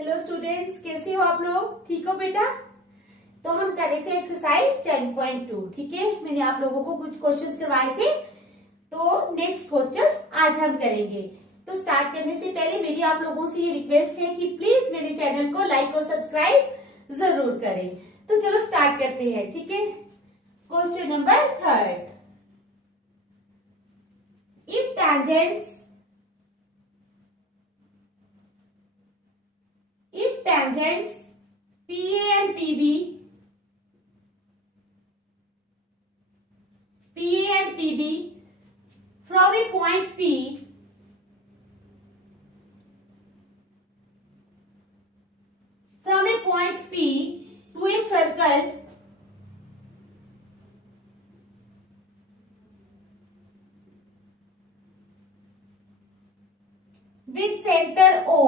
Hello students, कैसे हो आप लोग? ठीक हो बेटा? तो हम कर रहे थे एक्सरसाइज 10.2। ठीक है, मैंने आप लोगों को कुछ क्वेश्चंस करवाए थे, तो नेक्स्ट क्वेश्चंस आज हम करेंगे। तो स्टार्ट करने से पहले मेरी आप लोगों से ये रिक्वेस्ट है कि प्लीज मेरे चैनल को लाइक और सब्सक्राइब जरूर करें। तो चलो स्टार्ट करते हैं। ठीक है, question number 3। If tangents PA and PB from a point P to a circle with center O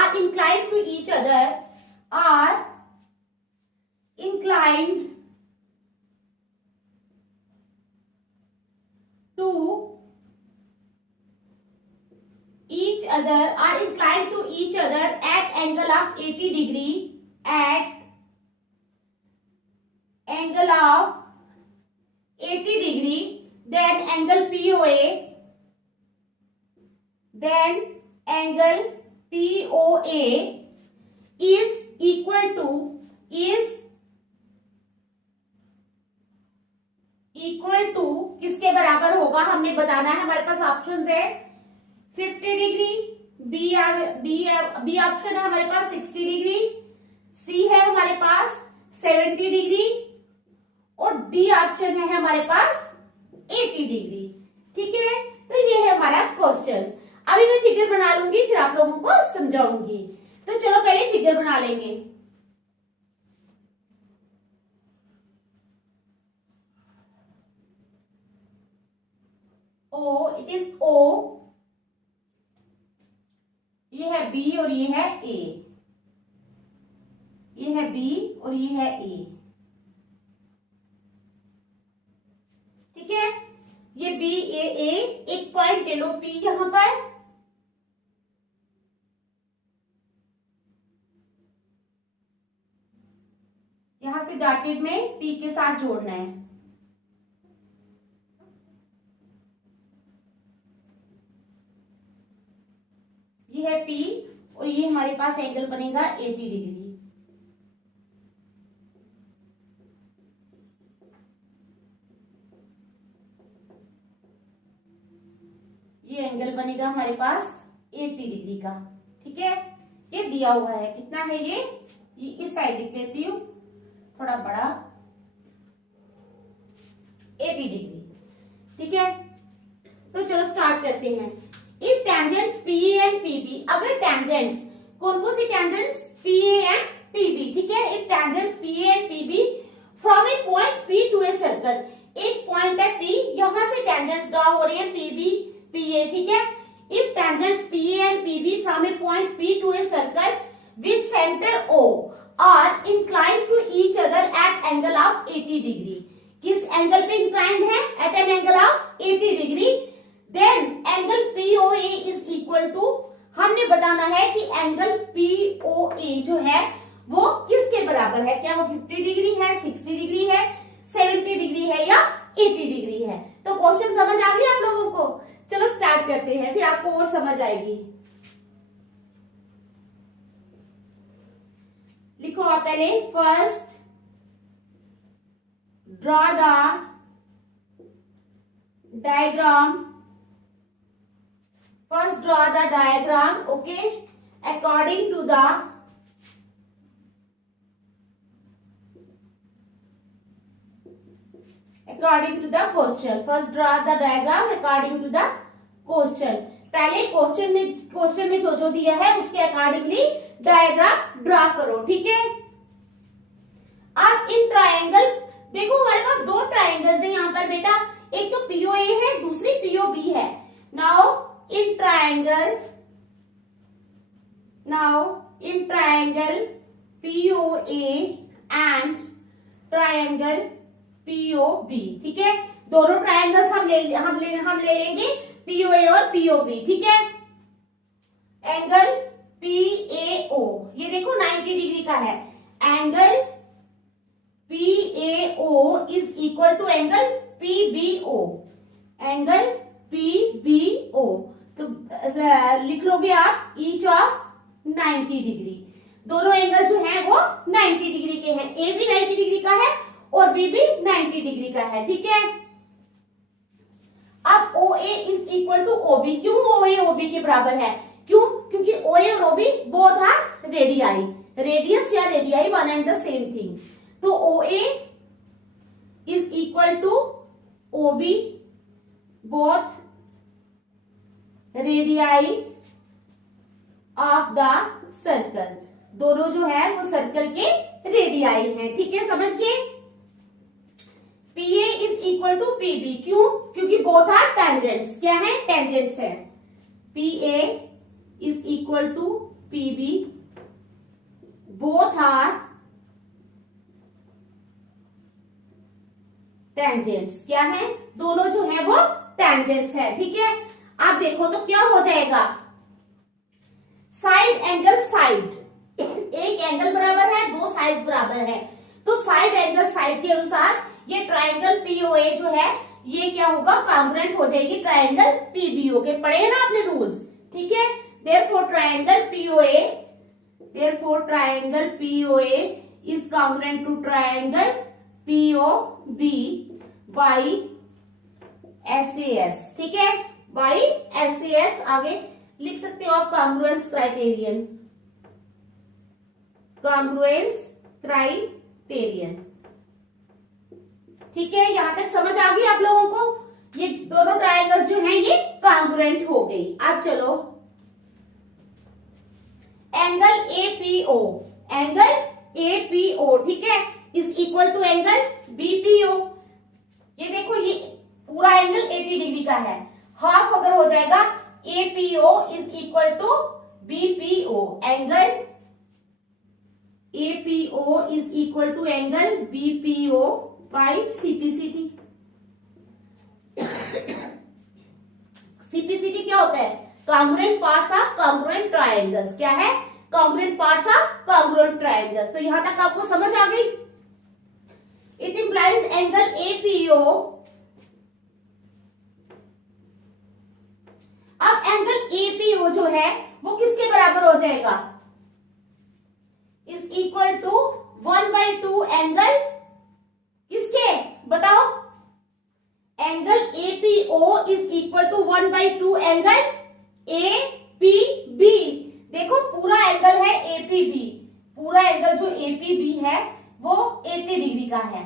are inclined to each other at angle of 80 degree then angle POA is equal to किसके बराबर होगा हमने बताना है। हमारे पास options है 50 degree, B option है हमारे पास 60 डिग्री, सी है हमारे पास 70 डिग्री और डी ऑप्शन है हमारे पास 80 डिग्री। ठीक है, तो ये है हमारा क्वेश्चन। अभी मैं फिगर बना लूंगी, फिर आप लोगों को समझाऊंगी। तो चलो पहले फिगर बना लेंगे। O, इट इज O, ये है B और ये है A, ये है B और ये है A। ठीक है, ये B A, एक पॉइंट ले लो P यहां पर, यहां से डॉटेड में P के साथ जोड़ना है। ये है P और ये हमारे पास एंगल बनेगा 80 डिग्री। ये एंगल बनेगा हमारे पास 80 डिग्री का। ठीक है, ये दिया हुआ है, कितना है ये इस साइड लिख लेती हूँ थोड़ा बड़ा, 80 डिग्री। ठीक है, तो चलो स्टार्ट करते हैं। If tangents PA and PB, अगर टेंजेंट्स कौन सी टेंजेंट्स PA एंड PB, ठीक है, if tangents PA and PB from a point P to a circle, एक पॉइंट है P, यहां से टेंजेंट्स ड्रॉ हो रही है PB PA। ठीक है, if tangents PA and PB from a point P to a circle with centre O are inclined to each other at angle of 80 degree, किस एंगल पे इंक्लाइंड है? At an angle of 80 degree. Then angle POA is equal to, हमने बताना है कि angle POA जो है वो किसके बराबर है, क्या वो 50 डिग्री है, 60 डिग्री है, 70 डिग्री है या 80 डिग्री है। तो क्वेश्चन समझ आ गया आप लोगों को? चलो स्टार्ट करते हैं, फिर आपको और समझ आएगी। लिखो आप पहले, first draw the diagram, okay, according to the question. First draw the diagram according to the question. पहले क्वेश्चन में जो दिया है उसके अकॉर्डिंगली डायग्राम ड्रा करो। ठीक है, अब इन ट्रायंगल देखो, हमारे पास दो ट्रायंगल्स हैं यहाँ पर बेटा, एक तो POA है, दूसरी POB है। Now in triangle POA and triangle POB, ठीक है, दोनों ट्रायंगल्स हम ले लेंगे POA और POB। ठीक है, एंगल PAO, ये देखो 90 डिग्री का है। Angle PAO is equal to angle PBO, angle PBO। तो लिख लोगे आप ईच ऑफ 90 डिग्री। दोनों एंगल जो है वो 90 डिग्री के हैं। ए भी 90 डिग्री का है और बी भी 90 डिग्री का है, ठीक है। अब OA is equal to OB। क्यों OA OB के बराबर है? क्यों? क्योंकि OA और OB both are radii. Radius या radii one and the same thing. तो OA is equal to OB, both radii of the circle. दोनों जो है वो सर्कल के रेडियाई हैं, ठीक है, समझ गए। PA is equal to PB। क्यों? क्योंकि बोथ आर टेंजेंट्स। क्या है? टेंजेंट्स है। PA is equal to PB, both are tangents. क्या है? दोनों जो है वो टेंजेंट्स है, ठीक है। आप देखो तो क्या हो जाएगा, साइड एंगल साइड, एक एंगल बराबर है, दो साइड्स बराबर है, तो साइड एंगल साइड के अनुसार ये ट्राइंगल POA जो है ये क्या होगा, कांग्रुएंट हो जाएगी ट्राइंगल PBO के। पढ़े हैं ना आपने रूल्स, ठीक है। Therefore triangle POA is congruent to triangle POB by SAS, ठीक है, बाई SAS। आगे लिख सकते हो आप कांग्रुएंस क्राइटेरियन, कांग्रुएंस क्राइटेरियन, ठीक है। यहां तक समझ आ गई आप लोगों को? ये दोनों ट्रायंगल्स जो हैं ये कांग्रुएंट हो गई। अब चलो एंगल APO, ठीक है, is equal to angle BPO। ये देखो ये पूरा एंगल 80 डिग्री का है, हाफ अगर हो जाएगा APO is equal to BPO। Angle APO is equal to angle BPO by CPCT। CPCT क्या होता है? Congruent parts of congruent triangles. क्या है? Congruent parts of congruent triangles. तो यहां तक आपको समझ आ गई? It implies angle APO। अब एंगल APO जो है वो किसके बराबर हो जाएगा? इज इक्वल टू 1/2 एंगल किसके? बताओ। Angle APO is equal to 1/2 angle APB। देखो पूरा एंगल है APB, पूरा एंगल जो APB है वो 80 डिग्री का है।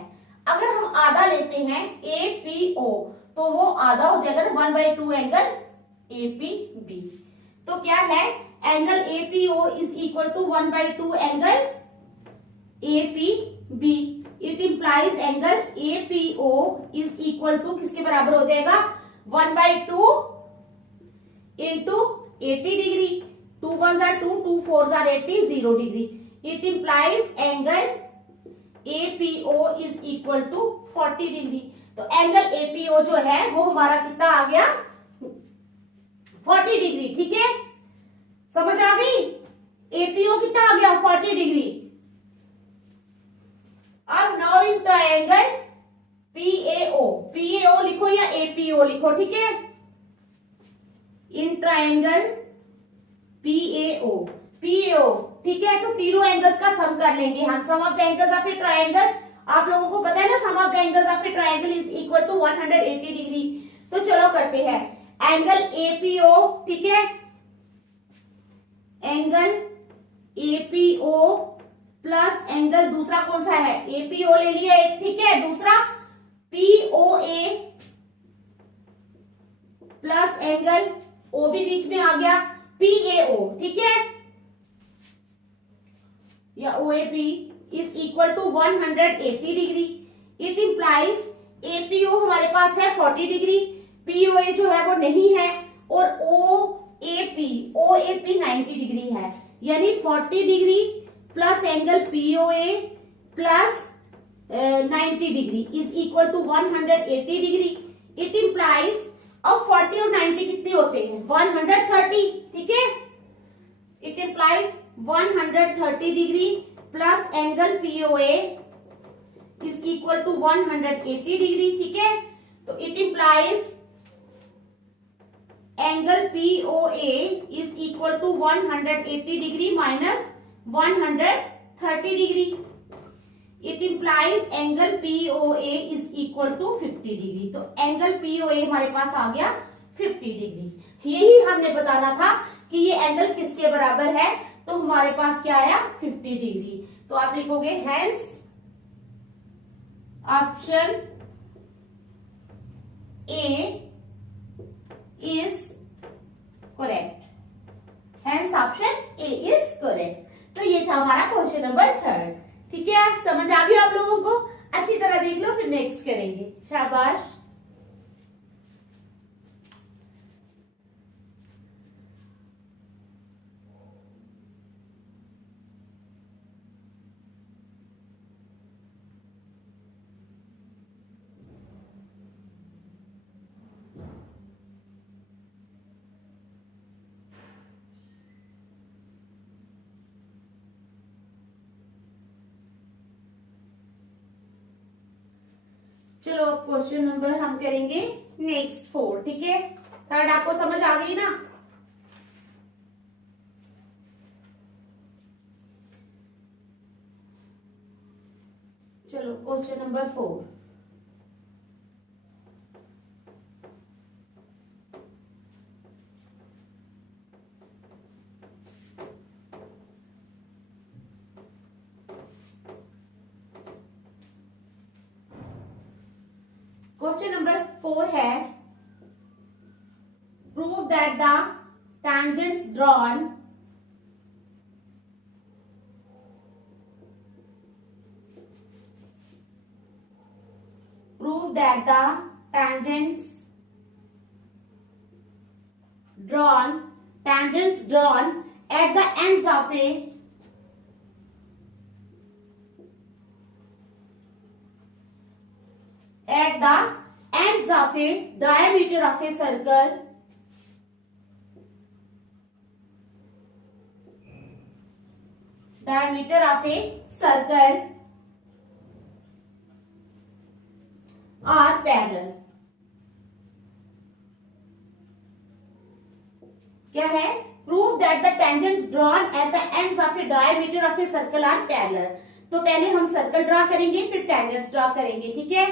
अगर हम आधा लेते हैं APO तो वो आधा हो जाएगा 1/2 एंगल APB। तो क्या है? Angle APO is equal to 1/2 angle APB। It implies angle APO is equal to किसके बराबर हो जाएगा? 1/2 into 80 degree. 2 1s are 2, 2 4s are 80, 0 degree. It implies angle APO is equal to 40 degree. तो angle APO जो है वो हमारा कितना आ गया? 40 डिग्री, ठीक है, समझ आ गई? APO कितना आ गया? 40 डिग्री। अब नाउ इन ट्रायंगल PAO लिखो या APO लिखो, ठीक है। इन ट्रायंगल PAO, ठीक है। तो तीनों एंगल्स का सम कर लेंगे हम। Sum of the angles of a triangle, आप लोगों को पता है ना, sum of the angles of a triangle is equal to 180 degree. तो चलो करते हैं एंगल APO, ठीक है। एंगल APO प्लस एंगल दूसरा कौन सा है? APO ले लिया एक, ठीक है। दूसरा POA प्लस एंगल OB बीच में आ गया PAO, ठीक है, या OAP is equal to 180 degree. It implies APO हमारे पास है 40 डिग्री, POA जो है वो नहीं है, और OAP 90 डिग्री है, यानी 40 degree plus angle POA plus 90 degree is equal to 180 degree. It implies, अब 40 और 90 कितने होते हैं? 130, ठीक है। It implies 130 degree plus angle P O A is equal to 180 degree, ठीक है। तो it implies angle P O A is equal to 180 degree minus 130 degree. It implies angle P O A is equal to 50 degree. तो एंगल पीओए हमारे पास आ गया 50 डिग्री। यही हमने बताना था कि ये एंगल किसके बराबर है, तो हमारे पास क्या आया 50 डिग्री। तो आप लिखोगे hence option A is correct. Hence option A is correct. तो ये था हमारा क्वेश्चन नंबर 3। ठीक है, समझ आ गया आप लोगों को? अच्छी तरह देख लो, फिर नेक्स्ट करेंगे। शाबाश। चलो क्वेश्चन नंबर हम करेंगे नेक्स्ट 4। ठीक है, थर्ड आपको समझ आ गई ना? चलो क्वेश्चन नंबर 4। क्वेश्चन नंबर 4 है, prove that the tangents drawn tangents drawn at the ends of a diameter of a circle are parallel। क्या है? Prove that the tangents drawn at the ends of a diameter of a circle are parallel. तो पहले हम circle draw करेंगे, फिर tangents draw करेंगे। ठीक है,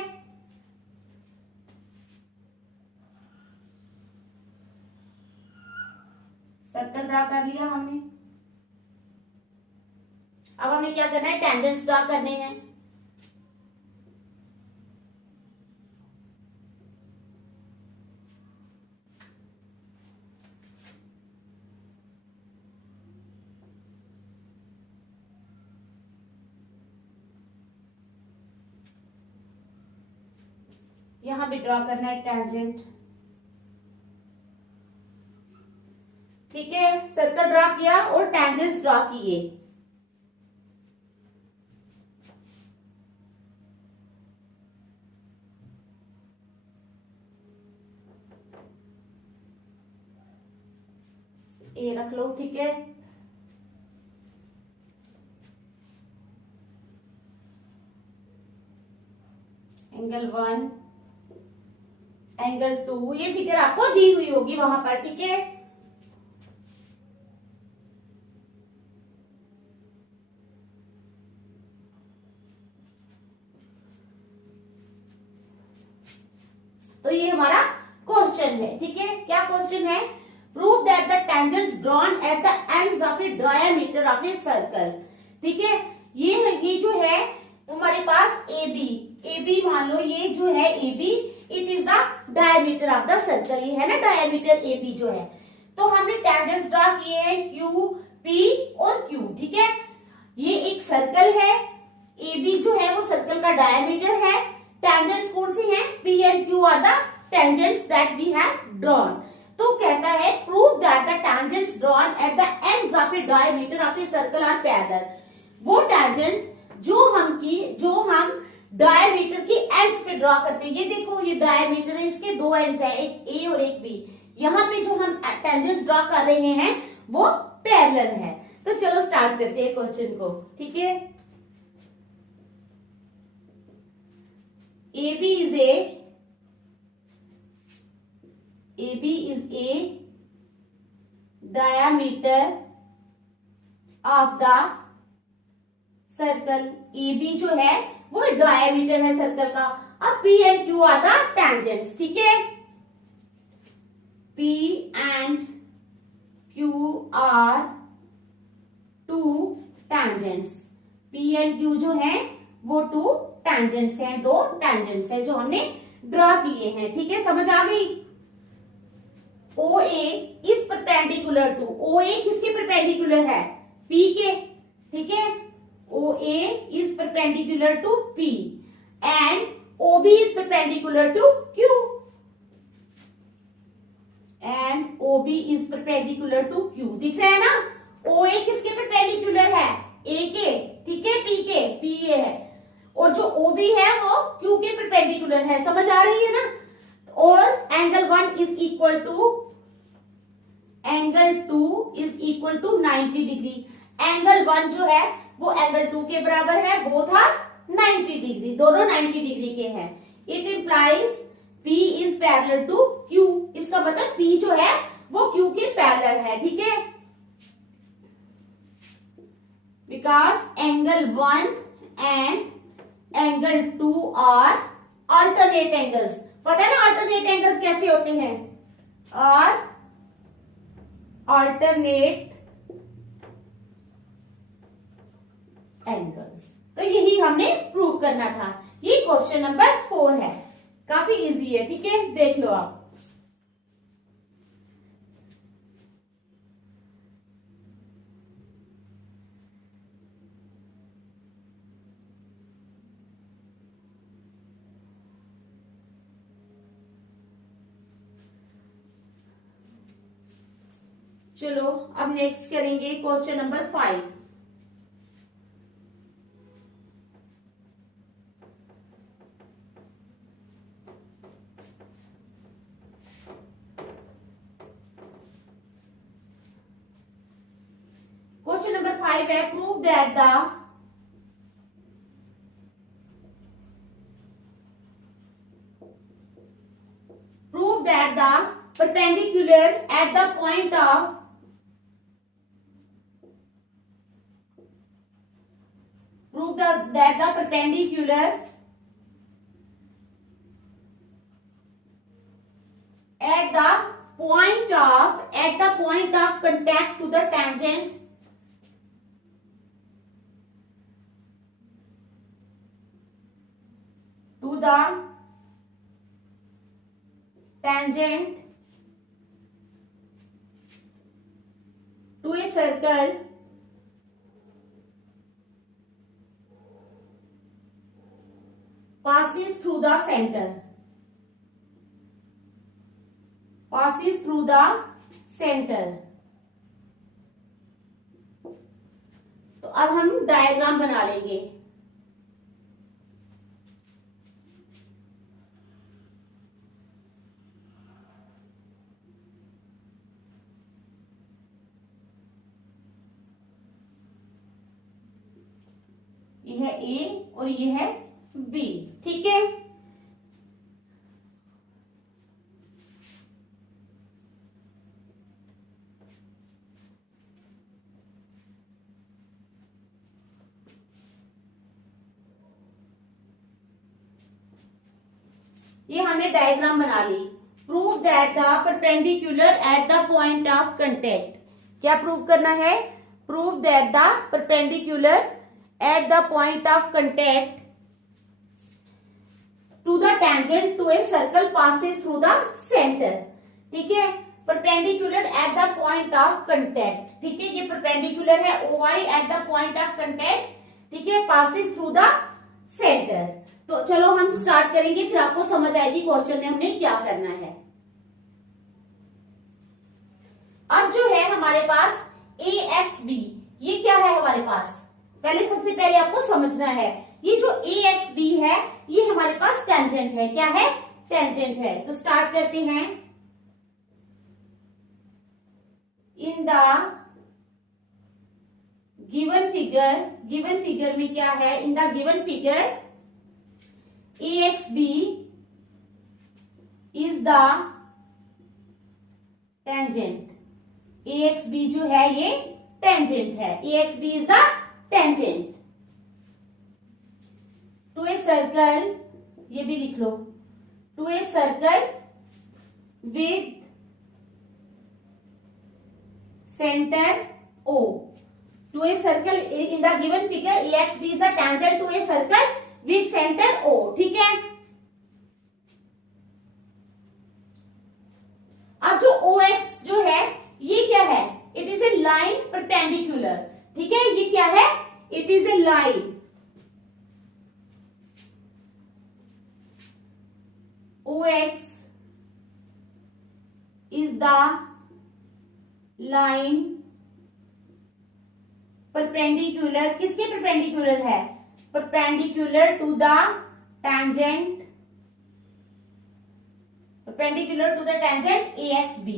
सर्कल ड्रॉ कर लिया हमने। अब हमें क्या करना है? टेंजेंट्स ड्रॉ करने हैं। यहां भी ड्रॉ करना है टेंजेंट। ठीक है, सर्कल ड्रॉ किया और टेंजेंट्स ड्रॉ किए। ए रख लो। ठीक है, एंगल 1, एंगल 2, ये फिगर आपको दी हुई होगी वहां पर। ठीक है, तो ये हमारा क्वेश्चन है। ठीक है, क्या क्वेश्चन है? Prove that the tangents drawn at the ends of a diameter of a circle. ठीक है, ये जो है हमारे पास AB मान लो, ये जो है AB, it is the diameter of the circle. ये है ना डायमीटर AB जो है। तो हमने टेंजेंट्स ड्रॉ किए हैं Q, P और Q। ठीक है, ये एक सर्कल है, AB जो है वो सर्कल का डायमीटर है। टेंजेंट्स कौन सी हैं? P and Q are the tangents that we have drawn. तो कहता है prove that the tangents drawn at the ends of a diameter of a circle are parallel. वो टेंजेंट्स जो हम डायमीटर की एंड्स पे ड्रॉ करते हैं। ये देखो, ये डायमीटर है, इसके दो एंड्स है, एक A और एक B। यहाँ पे जो हम टेंजेंट्स ड्रॉ कर रहे हैं वो पैरेलल है। तो चलो स्टार्ट करते हैं क्वेश्चन को, ठीक है। AB is a diameter of the circle. AB जो है वो डायमीटर है सर्कल का। अब P and Q are the tangents, ठीक है। P and Q are two tangents. P and Q जो है वो टू टेंजेंट्स हैं, दो टेंजेंट्स हैं जो हमने ड्रॉ किए हैं, ठीक है। समझ आ गई। OA is perpendicular to, OA किसके परपेंडिकुलर है? P के, ठीक है। OA is perpendicular to P and OB is perpendicular to Q and OB is perpendicular to Q। दिख रहा है ना? OA किसके परपेंडिकुलर है? A के, ठीक है। P के, PA है। और जो OB है वो Q के परपेंडिकुलर है। समझ आ रही है ना? और angle 1 is equal to angle 2 is equal to 90 degree. Angle 1 जो है वो एंगल 2 के बराबर है, बोथ आर 90 डिग्री, दोनों 90 डिग्री के हैं। It implies P is parallel to Q। इसका मतलब P जो है वो Q के पैरेलल है, ठीक है। Because angle 1 and angle 2 are alternate angles. पता है ना अल्टरनेट एंगल्स कैसे होते हैं? और अल्टरनेट एंगल्स। तो यही हमने प्रूव करना था। ये क्वेश्चन नंबर 4 है, काफी इजी है, ठीक है। देख लो आप। चलो अब नेक्स्ट करेंगे क्वेश्चन नंबर 5। क्वेश्चन नंबर 5 है prove that the perpendicular at the point of that the perpendicular at the point of contact to the tangent to a circle passes through the center, तो अब हम diagram बना लेंगे। ये है A और ये है B, ठीक है। ये हमने डायग्राम बना ली। Prove that the perpendicular at the point of contact. क्या प्रूव करना है? Prove that the perpendicular at the point of contact to the tangent to a circle passes through the centre, ठीक है। Perpendicular at the point of contact, ठीक है। ये perpendicular है OI at the point of contact, ठीक है, passes through the centre. तो चलो हम स्टार्ट करेंगे, फिर आपको समझ आएगी क्वेश्चन में हमने क्या करना है। अब जो है हमारे पास AXB, ये क्या है हमारे पास? पहले सबसे पहले आपको समझना है, ये जो AXB है ये हमारे पास टेंजेंट है। क्या है? टेंजेंट है। तो स्टार्ट करते हैं। इन द गिवन फिगर में क्या है, in the given figure AXB is the tangent. AXB जो है ये टेंजेंट है, AXB is the tangent to a circle, ये भी लिख लो, to a circle with centre O, to a circle in the given figure AXB is the tangent to a circle with center O, ठीक है। अब जो OX जो है ये क्या है, it is a line perpendicular, ठीक है, ये क्या है, it is a line, OX is the line perpendicular, किसके परपेंडिकुलर है, perpendicular to the tangent, perpendicular to the tangent AXB,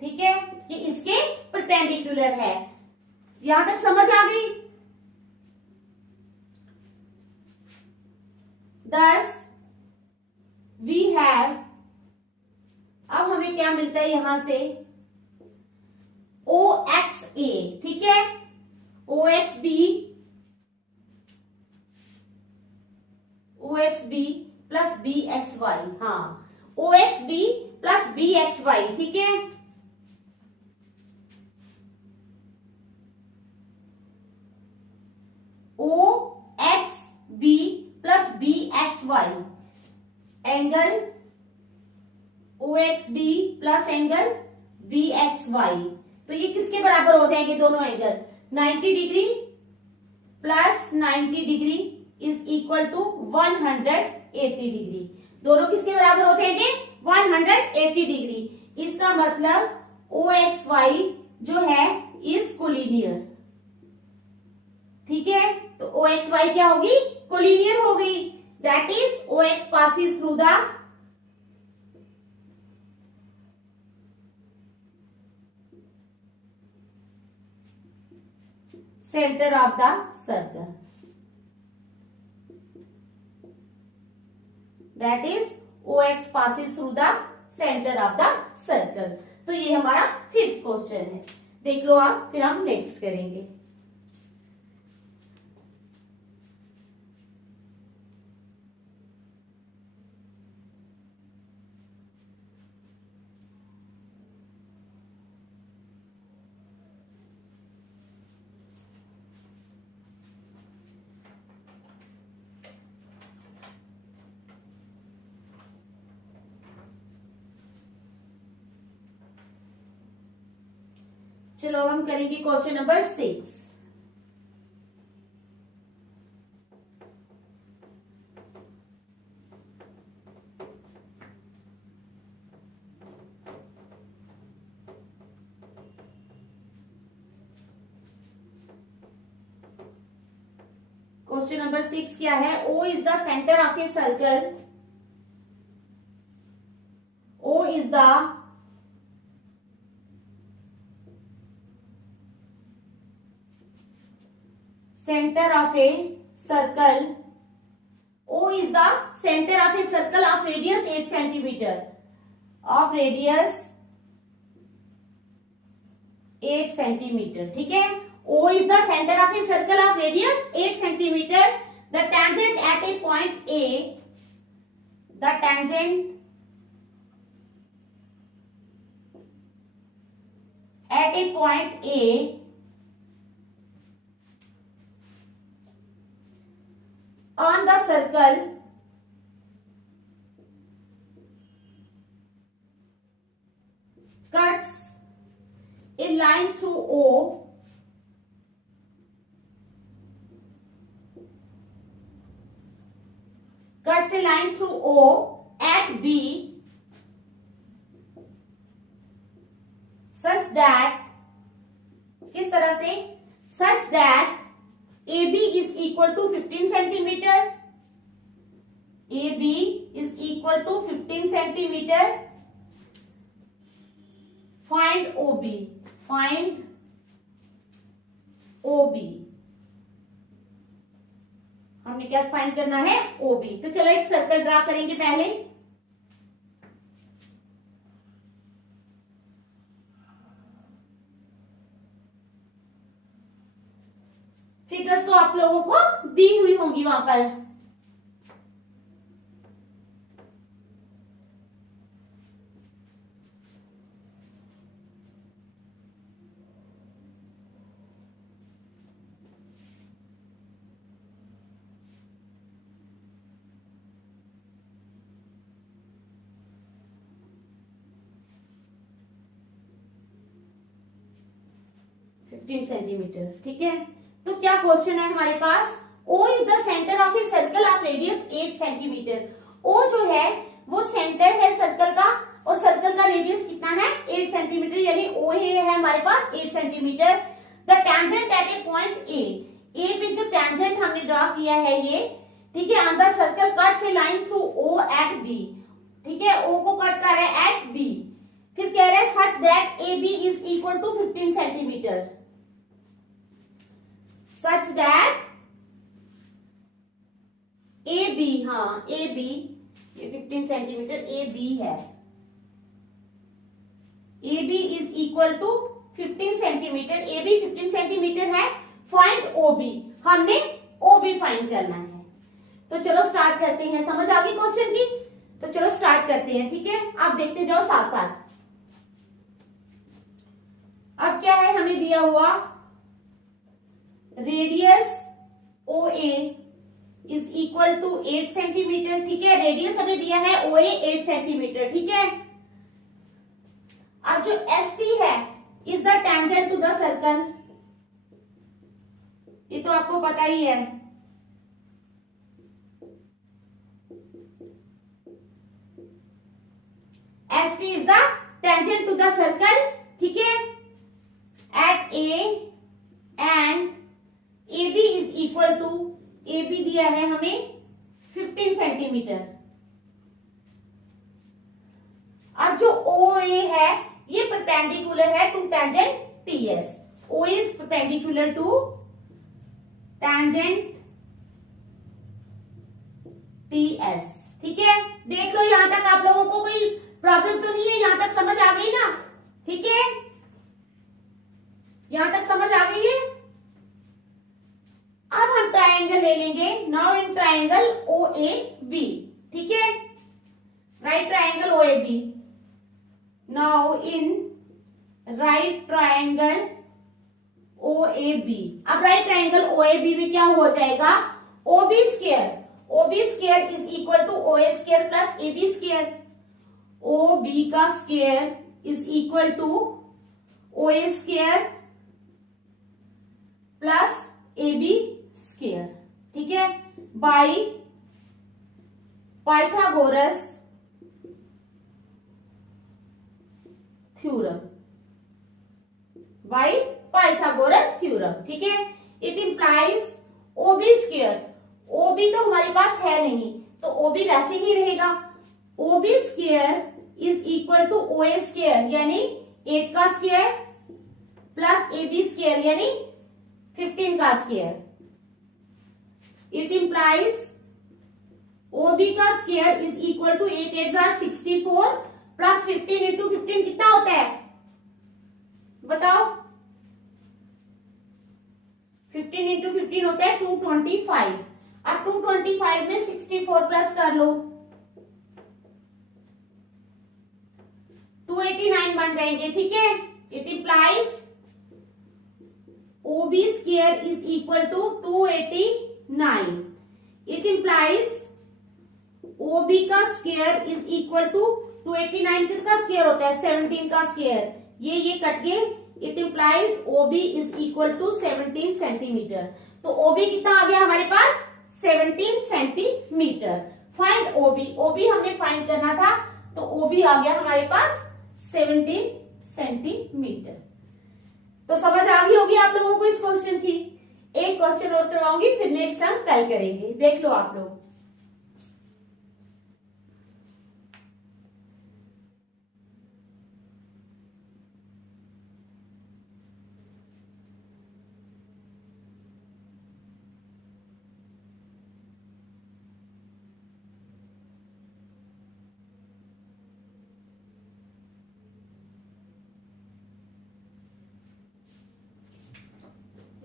ठीक है, ये इसके परपेंडिकुलर है। यहां तक समझ आ गई। Thus we have, अब हमें क्या मिलता है यहां से, OXA, ठीक है, OXB प्लस BXY, हाँ, OXB प्लस BXY, ठीक है, OXB plus BXY, angle OXB plus angle BXY, तो ये किसके बराबर हो जाएंगे दोनों angle, 90 degree plus 90 degree is equal to 180 degree, दोनों किसके बराबर हो जाएंगे, 180 डिग्री। इसका मतलब OXY जो है इज कोलिनियर, ठीक है, तो OXY क्या होगी, कोलिनियर हो गई, that is OX passes through the center of the circle, that is OX passes through the center of the circle। तो ये हमारा 5th क्वेश्चन है, देख लो आप, फिर हम नेक्स्ट करेंगे। चलो अब हम करेंगे क्वेश्चन नंबर 6। क्वेश्चन नंबर 6 क्या है, O is the centre of a circle, O is the center of a circle, O is the center of a circle of radius 8 centimeter, of radius 8 centimeter, ठीक है, O is the center of a circle of radius 8 centimeter, the tangent at a point A, the tangent at a point A on the circle cuts a line through O cuts a line through O at B such that, किस तरह से, such that AB is equal to 15 centimeter, AB is equal to 15 centimeter, find OB, find O B, हमने क्या find करना है, ओ B. तो चलो एक सर्कल ड्रा करेंगे पहले। फिगर्स तो आप लोगों को दी हुई होंगी वहां पर। सेंटीमीटर, ठीक है। तो क्या क्वेश्चन है हमारे पास, O is the centre of a circle of radius 8 centimetre. O जो है वो सेंटर है सर्कल का, और सर्कल का रेडियस कितना है, 8 सेंटीमीटर, यानी O है हमारे पास 8 centimetre. The tangent at a point A पे जो टेंजेंट हमने ड्रॉ किया है ये, ठीक है, on the circle cuts a line through O at B, ठीक है, O को कट कर रहा है एट बी। फिर कह रहे हैं such that A B is equal to 15 centimetre, such that A B, हाँ ए बी, ये 15 सेंटीमीटर ए बी है, A B is equal to 15 centimetre, A B 15 centimetre है। फाइंड ओ बी, हमने O B find करना है। तो चलो start करते हैं, समझ आ गई क्वेश्चन की, तो चलो स्टार्ट करते हैं, ठीक है, आप देखते जाओ साथ साथ। अब क्या है हमें दिया हुआ, radius O A is equal to 8 centimetre, ठीक है, रेडियस हमें दिया है ओ ए 8 सेंटीमीटर, ठीक है। अब जो एस टी है is the tangent to the circle, ये तो आपको पता ही है, S T is the tangent to the circle, ठीक है, at A and A B is equal to, A B दिया है हमें 15 सेंटीमीटर। अब जो ओ ए है ये परपेंडिकुलर है to tangent T S, O is perpendicular to tangent T S, ठीक है। देख लो यहां तक आप लोगों को कोई प्रॉब्लम तो नहीं है, यहां तक समझ आ गई ना, ठीक है, यहां तक समझ आ गई है। अब हम ट्राइंगल ले लेंगे, now in triangle O A B, ठीक है, right triangle O A B, now in right triangle O A B. अब right triangle O A B में क्या हो जाएगा, O B square is equal to O A square plus A B square, O B का square is equal to O A square plus A B square, ठीक है, by Pythagoras theorem, by Pythagoras theorem, ठीक है। It implies O B square, O B तो हमारे पास है नहीं तो ओ बी वैसे ही रहेगा, O B square is equal to O A square यानी 8 का square plus A B square यानी 15 का square. It implies O B का स्क्वायर इज इक्वल टू 8 8 जार 64 प्लस 15 इंटू 15 कितना होता है बताओ, 15 इंटू 15 होता है 225। अब 225 में 64 प्लस कर लो 289 बन जाएंगे, ठीक है। It implies O B square is equal to 289। It implies O B का स्क्वायर इज इक्वल टू 289 किसका स्क्वायर होता है 17 का स्क्वायर, ये कट गए। It implies O B is equal to 17 centimetre. तो ओ बी कितना आ गया हमारे पास 17 centimetre. Find O B, O B हमने फाइंड करना था तो ओ बी आ गया हमारे पास 17 सेंटीमीटर। तो समझ आ गई होगी आप लोगों को इस क्वेश्चन की। एक क्वेश्चन और करवाऊंगी फिर नेक्स्ट हम कल करेंगे, देख लो आप लोग।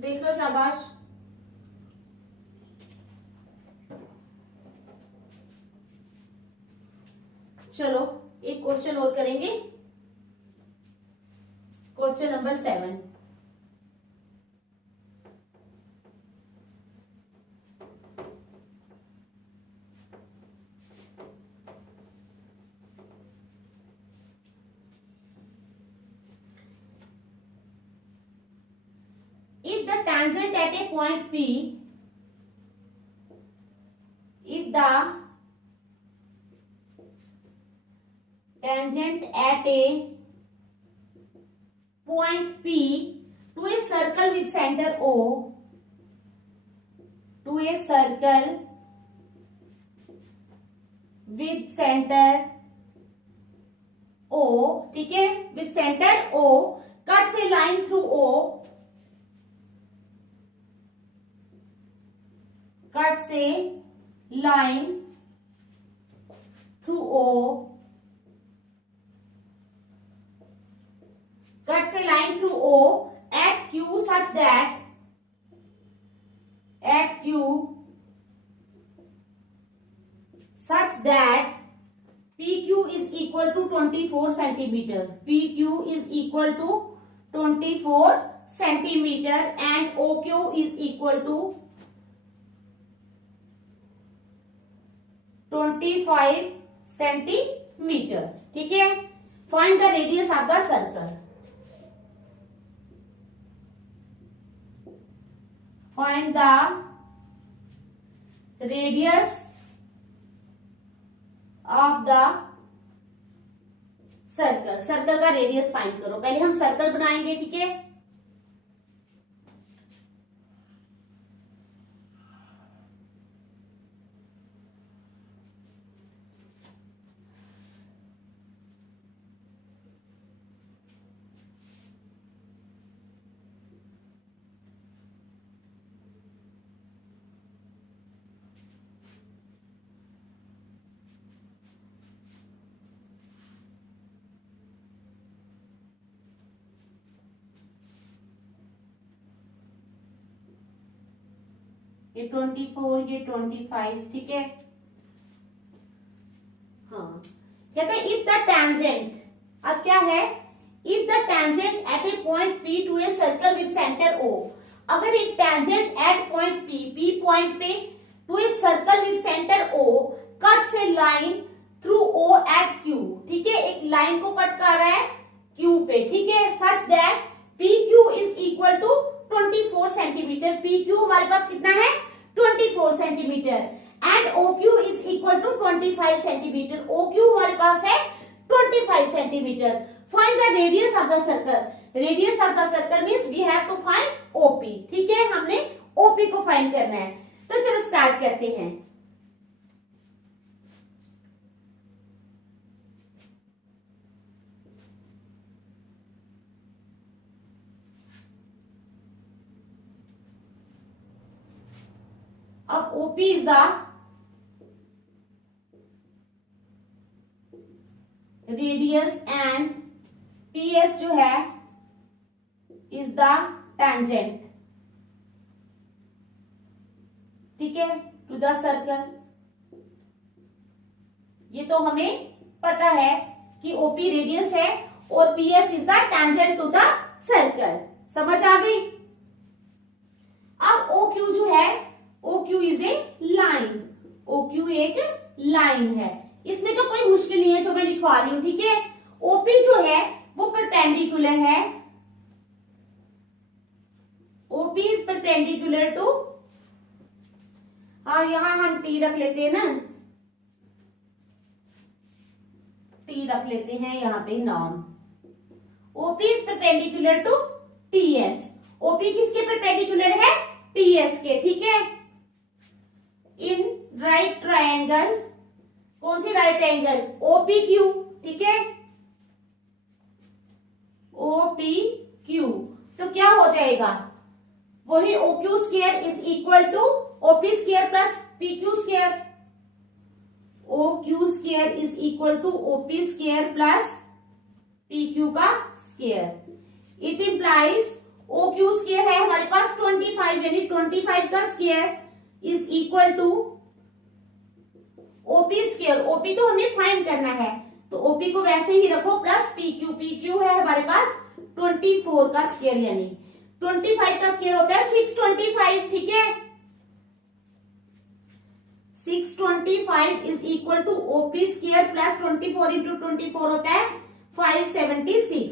देख लो, शाबाश। चलो एक क्वेश्चन और करेंगे, question number 7। If the tangent at a point P, if the tangent at a point P to a circle with center O, to a circle with center O, ठीक है, with center O, cuts a line through O, cuts a line through O, cuts a line through O at Q such that PQ is equal to 24 centimeter. PQ is equal to 24 centimeter and OQ is equal to 25 centimeter. ठीक है, find the radius of the circle. Find the radius of the circle. Circle का radius find करो. पहले हम circle बनाएंगे, ठीक है. ये 24, ये 25, ठीक है. हाँ, कहते हैं इफ द टेंजेंट, अब क्या है, if the tangent at a point P to a circle with centre O, अगर एक tangent at point P point पे to a circle with centre O cuts a line through O at Q, ठीक है, एक line को cut कर रहा है Q पे, ठीक है, such that PQ is equal to 24 centimetre. PQ हमारे पास कितना है, 24 centimetre and OQ is equal to 25 centimetre. OQ हमारे पास है 25 centimetre. Find the radius of the circle. Radius of the circle means we have to find OP, ठीक है, हमने OP को फाइंड करना है. तो चलो स्टार्ट करते हैं. अब OP is the radius and PS जो है इज द टेंजेंट, ठीक है, टू द सर्कल. ये तो हमें पता है कि OP रेडियस है और PS is the tangent to the circle. समझ आ गई. अब OQ जो है, OQ is a line. OQ एक लाइन है, इसमें तो कोई मुश्किल नहीं है जो मैं लिखवा रही हूं, ठीक है. OP जो है वो परपेंडिकुलर है. OP इज परपेंडिकुलर टू, और यहां हम T रख लेते हैं ना, T रख लेते हैं यहां पे norm. OP is perpendicular to TS. OP किसके परपेंडिकुलर है, TS के, ठीक है. इन राइट ट्रायंगल, कौन सी राइट एंगल, OPQ, ठीक है, OPQ. तो क्या हो जाएगा, वही OQ square is equal to OP square plus PQ square. OQ square is equal to OP square plus PQ का square. It implies O Q square है हमारे पास 25, यानी 25 का square is equal to OP square. OP तो हमें find करना है, तो ओपी को वैसे ही रखो प्लस पी क्यू है हमारे पास 24 का स्क्वायर, यानी 25 का स्क्वायर होता है 625, ठीक है। 625 is equal to OP square plus 24 into 24 होता है 576।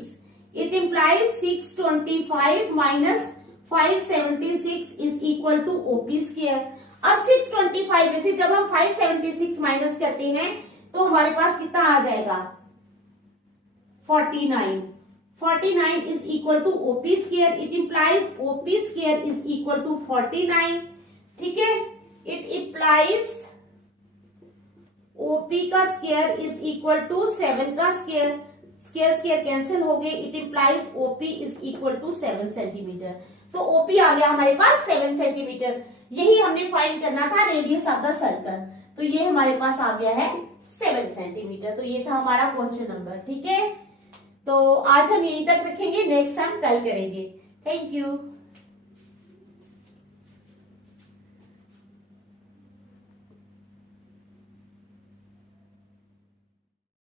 It implies 625 minus 576 is equal to OP square. अब 625 में से जब हम 576 माइनस करते हैं तो हमारे पास कितना आ जाएगा 49। 49 is equal to OP square. It implies OP square is equal to 49, ठीक है। इट इंप्लाइज ओपी का स्क्वायर इज इक्वल टू 7 का स्क्वायर, स्क्वायर स्क्वायर कैंसिल हो गए। It implies OP is equal to 7 centimetre. तो ओपी आ गया हमारे पास 7 सेंटीमीटर। यही हमने फाइंड करना था रेडियस ऑफ द सर्कल, तो ये हमारे पास आ गया है 7 सेंटीमीटर। तो ये था हमारा क्वेश्चन नंबर, ठीक है। तो आज हम यहीं तक रखेंगे, नेक्स्ट टाइम कल करेंगे। Thank you.